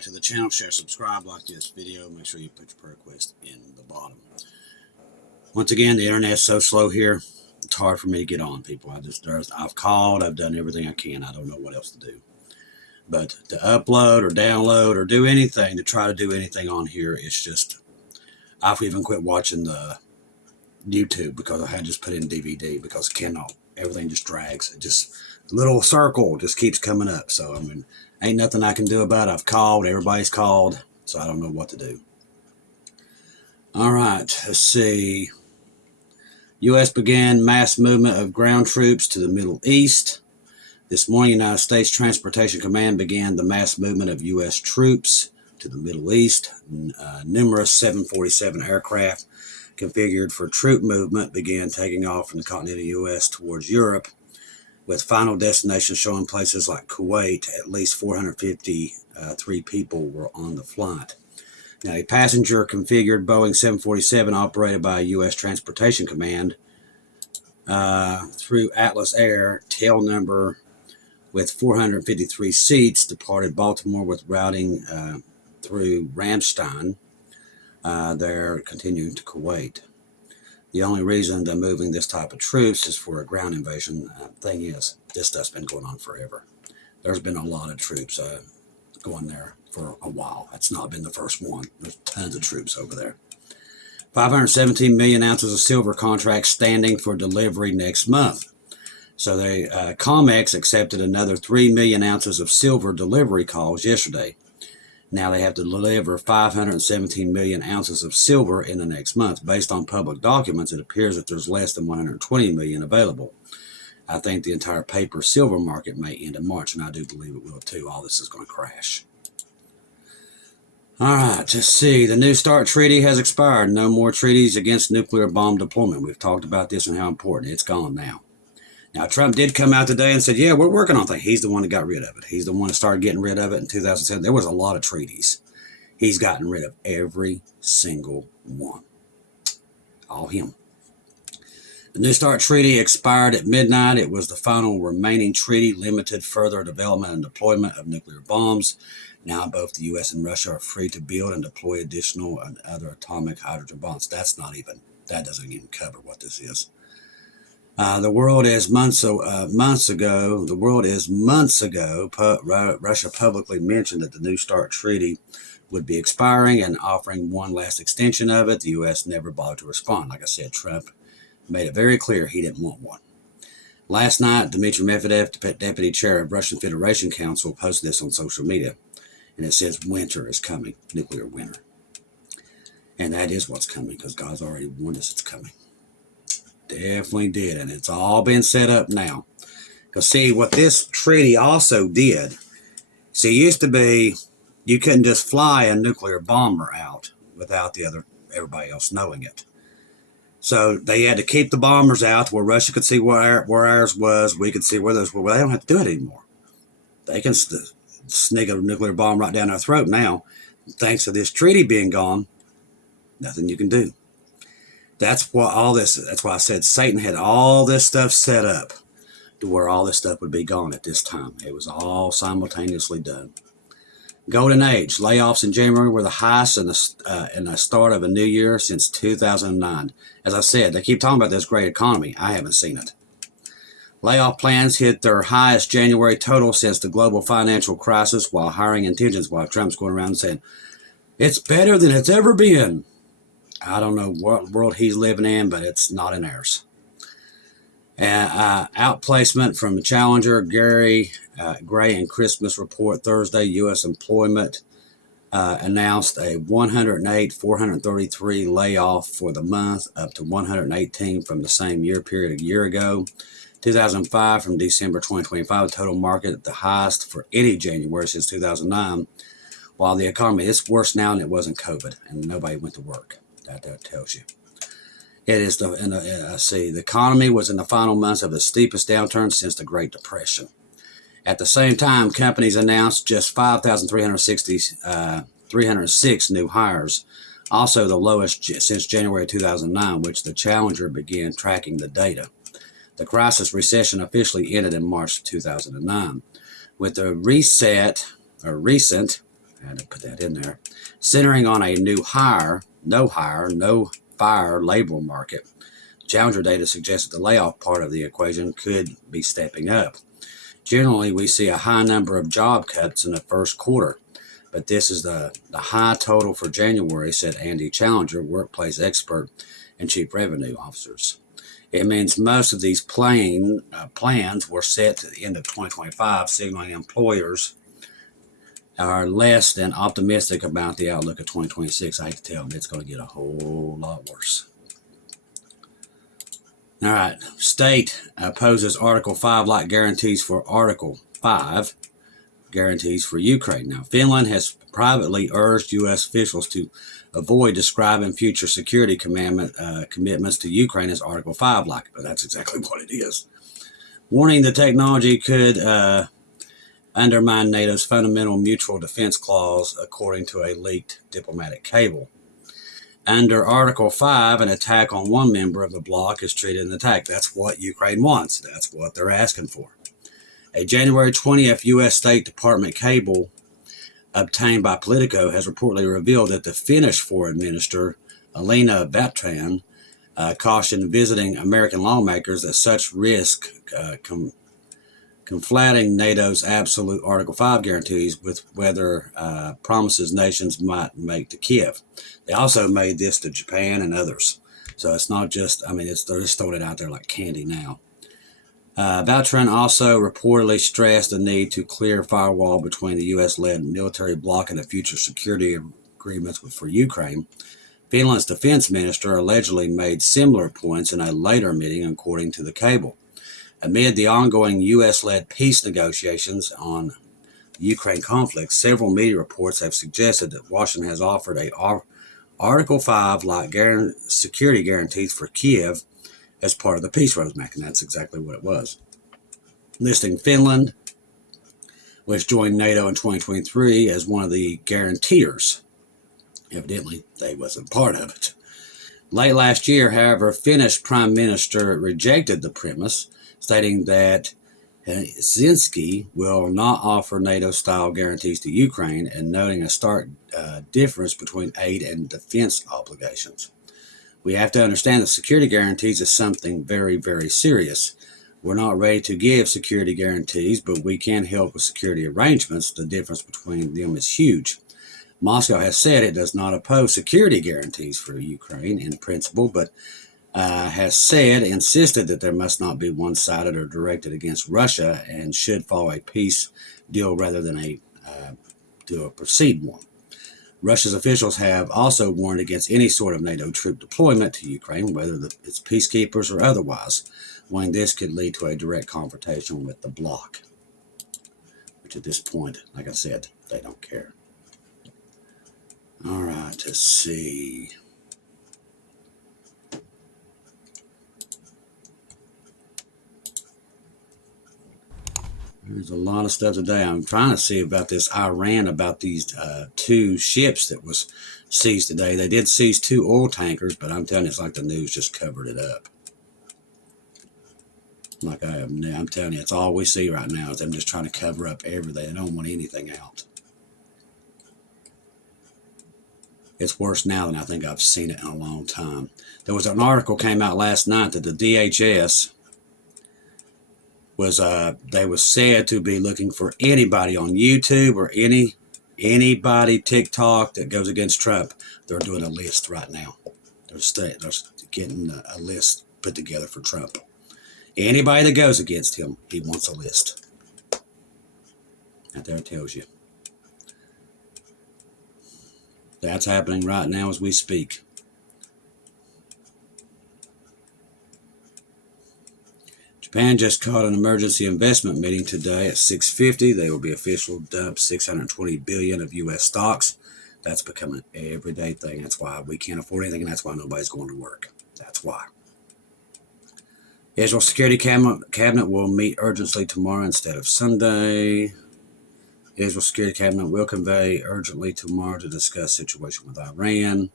back to the channel. Share, subscribe, like this video. Make sure you put your prayer request in the bottom. Once again, the internet's so slow here. It's hard for me to get on, people. I've called. I've done everything I can. I don't know what else to do. But to upload or download or do anything, to try to do anything on here, it's just, I've even quit watching the YouTube because I had just put in DVD because everything just drags. It just, little circle just keeps coming up. So, I mean, ain't nothing I can do about it. I've called. Everybody's called. So I don't know what to do. All right. Let's see. U.S. began mass movement of ground troops to the Middle East. This morning, United States Transportation Command began the mass movement of U.S. troops to the Middle East. Numerous 747 aircraft configured for troop movement began taking off from the continental U.S. towards Europe, with final destinations showing places like Kuwait. At least 453 people were on the flight. Now, a passenger-configured Boeing 747 operated by U.S. Transportation Command through Atlas Air, tail number with 453 seats, departed Baltimore with routing through Ramstein. They're continuing to Kuwait. The only reason they're moving this type of troops is for a ground invasion. Thing is, this stuff's been going on forever. There's been a lot of troops going there for a while. That's not been the first one. There's tons of troops over there. 517 million ounces of silver contracts standing for delivery next month. So COMEX accepted another 3 million ounces of silver delivery calls yesterday. Now they have to deliver 517 million ounces of silver in the next month. Based on public documents, it appears that there's less than 120 million available. I think the entire paper silver market may end in March, and I do believe it will too. All this is going to crash. All right, let's see. The New START treaty has expired. No more treaties against nuclear bomb deployment. We've talked about this and how important it's gone now. Now, Trump did come out today and said, yeah, we're working on things. He's the one that got rid of it. He's the one that started getting rid of it in 2007. There was a lot of treaties. He's gotten rid of every single one. All him. The New START treaty expired at midnight. It was the final remaining treaty, limited further development and deployment of nuclear bombs. Now both the U.S. and Russia are free to build and deploy additional and other atomic hydrogen bombs. That doesn't even cover what this is. The world is months ago, Russia publicly mentioned that the New START treaty would be expiring and offering one last extension of it. The U.S. never bothered to respond. Like I said, Trump made it very clear he didn't want one. Last night, Dmitry Medvedev, deputy chair of Russian Federation Council, posted this on social media. And it says, winter is coming, nuclear winter. And that is what's coming, because God's already warned us it's coming. Definitely did, and it's all been set up now. Because see, what this treaty also did, see, it used to be you couldn't just fly a nuclear bomber out without everybody else knowing it. So they had to keep the bombers out where Russia could see where ours was, we could see where those were. Well, they don't have to do it anymore. They can sneak a nuclear bomb right down our throat now. Thanks to this treaty being gone, nothing you can do. That's why I said Satan had all this stuff set up to where all this stuff would be gone at this time. It was all simultaneously done. Golden Age. Layoffs in January were the highest in the start of a new year since 2009. As I said, they keep talking about this great economy. I haven't seen it. Layoff plans hit their highest January total since the global financial crisis, while hiring intentions, while Trump's going around saying, it's better than it's ever been. I don't know what world he's living in, but it's not in ours. Outplacement from the Challenger, Gray and Christmas report Thursday. U.S. employment announced a 108,433 layoff for the month, up to 118 from the same year period a year ago. 2005 from December 2025, total market at the highest for any January since 2009. While the economy is worse now than it was in COVID, and nobody went to work. That tells you. It is the economy was in the final months of the steepest downturn since the Great Depression. At the same time, companies announced just 5,306 new hires, also the lowest since January 2009, which the Challenger began tracking the data. The crisis recession officially ended in March 2009. With the recent I had to put that in there. Centering on a no hire, no fire labor market, Challenger data suggests that the layoff part of the equation could be stepping up. Generally, we see a high number of job cuts in the first quarter, but this is the high total for January, said Andy Challenger, workplace expert and chief revenue officers. It means most of these plans were set to the end of 2025, signaling employers are less than optimistic about the outlook of 2026. I hate to tell them it's going to get a whole lot worse. All right. State opposes Article 5-like guarantees for Article 5 guarantees for Ukraine. Now, Finland has privately urged U.S. officials to avoid describing future security commitments to Ukraine as Article 5-like, but that's exactly what it is. Warning the technology could undermine NATO's fundamental mutual defense clause, according to a leaked diplomatic cable. Under Article 5, an attack on one member of the bloc is treated as an attack. That's what Ukraine wants. That's what they're asking for. A January 20th U.S. State Department cable obtained by Politico has reportedly revealed that the Finnish Foreign Minister, Elina Valtran, cautioned visiting American lawmakers that such risk conflating NATO's absolute Article 5 guarantees with whether promises nations might make to Kiev. They also made this to Japan and others. So it's not just, they're just throwing it out there like candy now. Valtran also reportedly stressed the need to clear firewall between the U.S.-led military bloc and the future security agreements for Ukraine. Finland's defense minister allegedly made similar points in a later meeting, according to the cable. Amid the ongoing U.S.-led peace negotiations on Ukraine conflict, several media reports have suggested that Washington has offered a Article 5-like security guarantees for Kiev as part of the peace roadmap, and that's exactly what it was. Listing Finland, which joined NATO in 2023 as one of the guarantors. Evidently, they wasn't part of it. Late last year, however, Finnish Prime Minister rejected the premise, stating that Helsinki will not offer NATO-style guarantees to Ukraine and noting a stark difference between aid and defense obligations. We have to understand that security guarantees is something very, very serious. We're not ready to give security guarantees, but we can help with security arrangements. The difference between them is huge. Moscow has said it does not oppose security guarantees for Ukraine in principle, but insisted that there must not be one-sided or directed against Russia and should follow a peace deal rather than do a proceed one. Russia's officials have also warned against any sort of NATO troop deployment to Ukraine, whether it's peacekeepers or otherwise, when this could lead to a direct confrontation with the bloc, which at this point, like I said, they don't care. All right, let's see. There's a lot of stuff today. I'm trying to see about this Iran, about these two ships that was seized today. They did seize 2 oil tankers, but I'm telling you, it's like the news just covered it up. I'm telling you, it's all we see right now is them just trying to cover up everything. They don't want anything out. It's worse now than I think I've seen it in a long time. There was an article came out last night that the DHS they was said to be looking for anybody on YouTube or anybody TikTok that goes against Trump. They're doing a list right now. They're getting a list put together for Trump. Anybody that goes against him, he wants a list. That there tells you. That's happening right now as we speak. Japan just called an emergency investment meeting today at 6:50. They will be official dump $620 billion of U.S. stocks. That's becoming an everyday thing. That's why we can't afford anything, and that's why nobody's going to work. That's why. Israel Security Cabinet will meet urgently tomorrow instead of Sunday. Israel Security Cabinet will convene urgently tomorrow to discuss situation with Iran.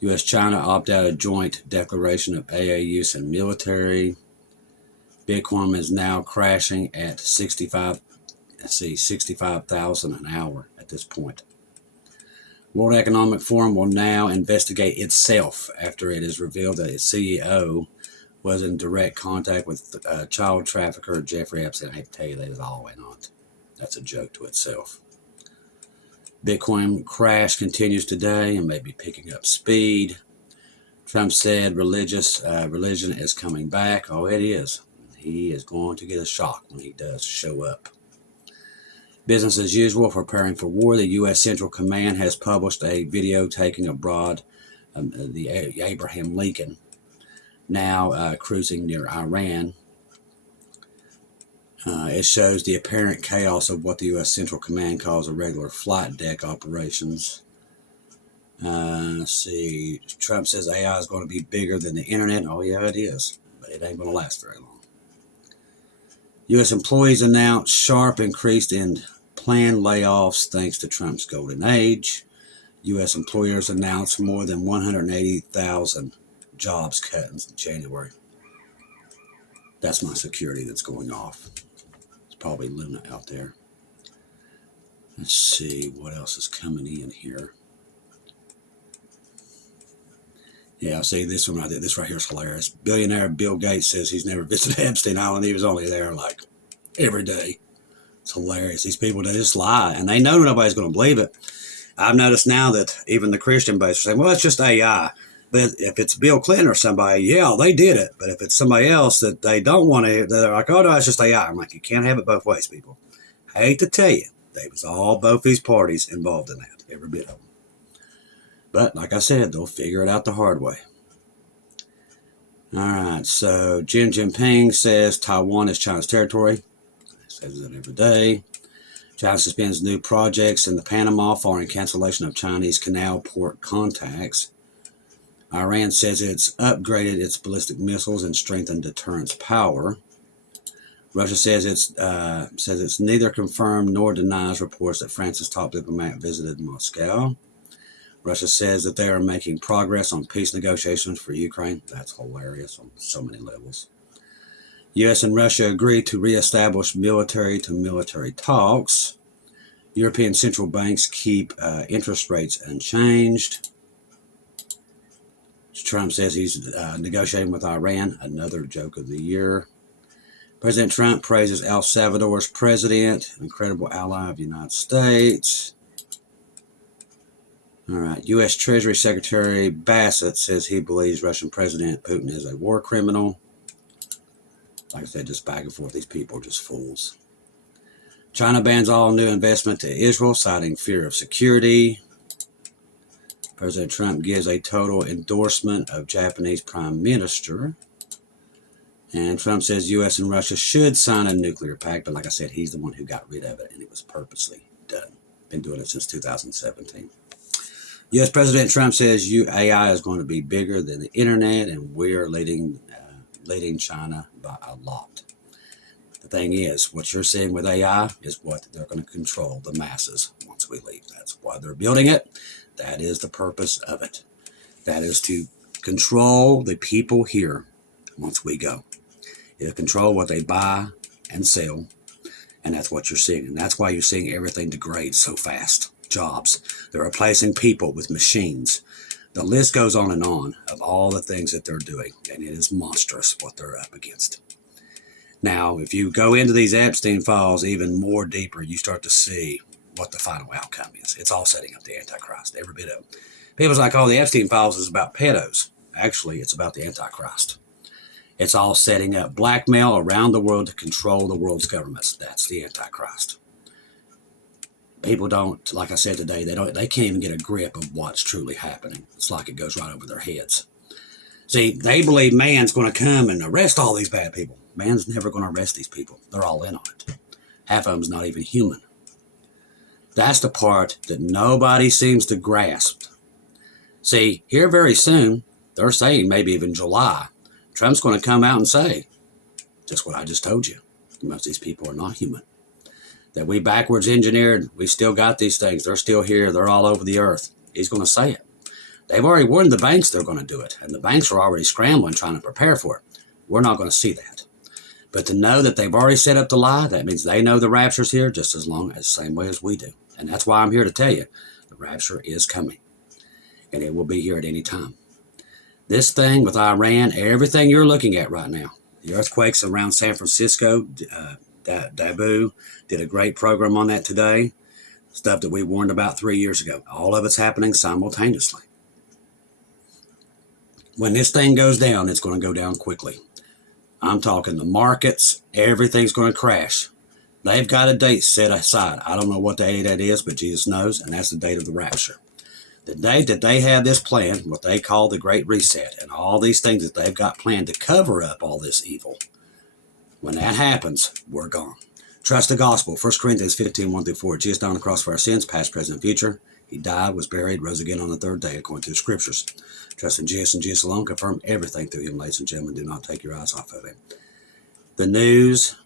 U.S.-China opt out of joint declaration of AAUs and military. Bitcoin is now crashing at 65,000 an hour at this point. World Economic Forum will now investigate itself after it is revealed that its CEO was in direct contact with child trafficker Jeffrey Epstein. I hate to tell you that is all the way not. That's a joke to itself. Bitcoin crash continues today and may be picking up speed. Trump said religion is coming back. Oh, it is. He is going to get a shock when he does show up. Business as usual, preparing for war. The U.S. Central Command has published a video taking abroad the Abraham Lincoln, now cruising near Iran. It shows the apparent chaos of what the U.S. Central Command calls irregular flight deck operations. Let's see. Trump says AI is going to be bigger than the internet. Oh, yeah, it is. But it ain't going to last very long. U.S. employees announced sharp increase in planned layoffs thanks to Trump's golden age. U.S. employers announced more than 180,000 jobs cut in January. That's my security that's going off. It's probably Luna out there. Let's see what else is coming in here. Yeah, see this one right there. This right here is hilarious. Billionaire Bill Gates says he's never visited Epstein Island. He was only there like every day. It's hilarious. These people, they just lie, and they know nobody's going to believe it. I've noticed now that even the Christian base are saying, well, it's just AI. But if it's Bill Clinton or somebody, yeah, they did it. But if it's somebody else that they don't want to, they're like, oh, no, it's just AI. I'm like, you can't have it both ways, people. I hate to tell you, they was all both these parties involved in that, every bit of them. But like I said, they'll figure it out the hard way. All right, so Xi Jinping says Taiwan is China's territory. Says it every day. China suspends new projects in the Panama following cancellation of Chinese canal port contacts. Iran says it's upgraded its ballistic missiles and strengthened deterrence power. Russia says it's neither confirmed nor denies reports that France's top diplomat visited Moscow. Russia says that they are making progress on peace negotiations for Ukraine. That's hilarious on so many levels. U.S. and Russia agreed to reestablish military-to-military talks. European central banks keep interest rates unchanged. Trump says he's negotiating with Iran, another joke of the year. President Trump praises El Salvador's president, an incredible ally of the United States. All right, U.S. Treasury Secretary Bassett says he believes Russian President Putin is a war criminal. Like I said, just back and forth. These people are just fools. China bans all new investment to Israel, citing fear of security. President Trump gives a total endorsement of Japanese Prime Minister. And Trump says U.S. and Russia should sign a nuclear pact. But like I said, he's the one who got rid of it, and it was purposely done. Been doing it since 2017. U.S. President Trump says AI is going to be bigger than the internet, and we're leading China by a lot. The thing is, what you're seeing with AI is what they're going to control the masses once we leave. That's why they're building it. That is the purpose of it. That is to control the people here once we go. It'll control what they buy and sell, and that's what you're seeing. And that's why you're seeing everything degrade so fast. Jobs. They're replacing people with machines. The list goes on and on of all the things that they're doing, and it is monstrous what they're up against. Now, if you go into these Epstein files even more deeper, you start to see what the final outcome is. It's all setting up the Antichrist, every bit of it. People's like, oh, the Epstein files is about pedos. Actually, it's about the Antichrist. It's all setting up blackmail around the world to control the world's governments. That's the Antichrist. People don't, like I said today, they can't even get a grip of what's truly happening. It's like it goes right over their heads. See, they believe man's going to come and arrest all these bad people. Man's never going to arrest these people. They're all in on it. Half of them's not even human. That's the part that nobody seems to grasp. See, here very soon, they're saying maybe even July, Trump's going to come out and say, just what I just told you. Most of these people are not human. That we backwards engineered, we still got these things. They're still here. They're all over the earth. He's going to say it. They've already warned the banks they're going to do it. And the banks are already scrambling, trying to prepare for it. We're not going to see that. But to know that they've already set up the lie, that means they know the rapture's here just as same way as we do. And that's why I'm here to tell you the rapture is coming. And it will be here at any time. This thing with Iran, everything you're looking at right now, the earthquakes around San Francisco, Dabu did a great program on that today. Stuff that we warned about 3 years ago. All of it's happening simultaneously. When this thing goes down, it's going to go down quickly. I'm talking the markets, everything's going to crash. They've got a date set aside. I don't know what date that is, but Jesus knows, and that's the date of the rapture. The day that they have this plan, what they call the Great Reset, and all these things that they've got planned to cover up all this evil, when that happens, we're gone. Trust the gospel. 1 Corinthians 15, 1-4. Jesus died on the cross for our sins, past, present, and future. He died, was buried, rose again on the third day, according to the scriptures. Trust in Jesus and Jesus alone. Confirm everything through him, ladies and gentlemen. Do not take your eyes off of him. The news,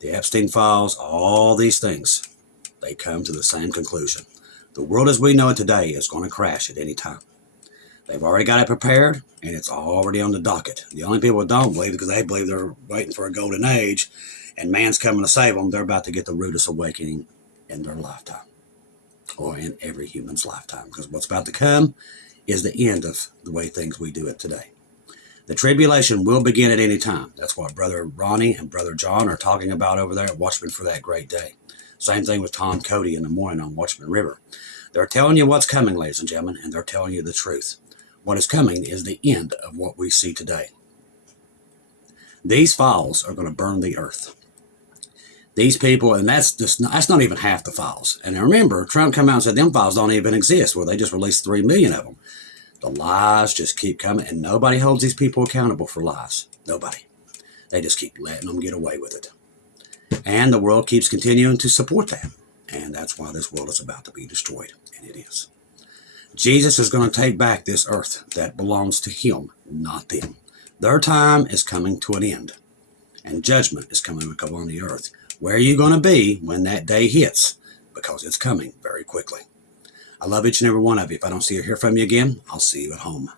the Epstein files, all these things, they come to the same conclusion. The world as we know it today is going to crash at any time. They've already got it prepared, and it's already on the docket. The only people who don't believe it because they believe they're waiting for a golden age, and man's coming to save them. They're about to get the rudest awakening in their lifetime, or in every human's lifetime, because what's about to come is the end of the way things we do it today. The tribulation will begin at any time. That's what Brother Ronnie and Brother John are talking about over there at Watchman for that great day. Same thing with Tom Cody in the morning on Watchman River. They're telling you what's coming, ladies and gentlemen, and they're telling you the truth. What is coming is the end of what we see today. These files are going to burn the earth. These people, and that's not even half the files. And remember, Trump came out and said them files don't even exist. Well, they just released 3 million of them. The lies just keep coming, and nobody holds these people accountable for lies. Nobody. They just keep letting them get away with it. And the world keeps continuing to support that. And that's why this world is about to be destroyed. And it is. Jesus is going to take back this earth that belongs to him, not them. Their time is coming to an end. And judgment is coming to come on the earth. Where are you going to be when that day hits? Because it's coming very quickly. I love each and every one of you. If I don't see or hear from you again, I'll see you at home.